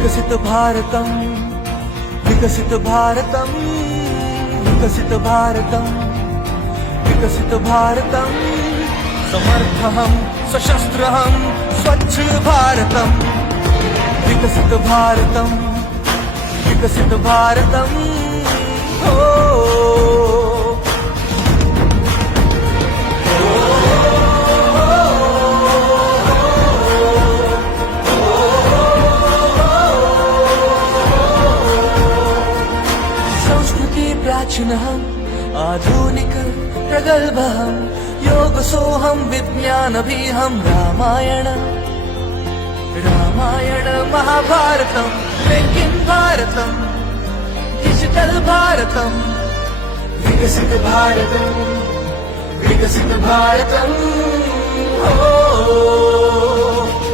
विकसित भारतम, विकसित भारतम, विकसित भारतम, विकसित भारतम, समर्थहं सशस्त्रहं स्वच्छ भारतम, विकसित भारतम, विकसित भारतम, संस्कृति प्राचीनहं आधुनिक प्रगल्भहं योगसोऽहं विज्ञानभिहं रामायण रामायण महाभारतं मेकिंग भारतं डिजिटल भारतं विकसित भारतं, विकसित भारतं,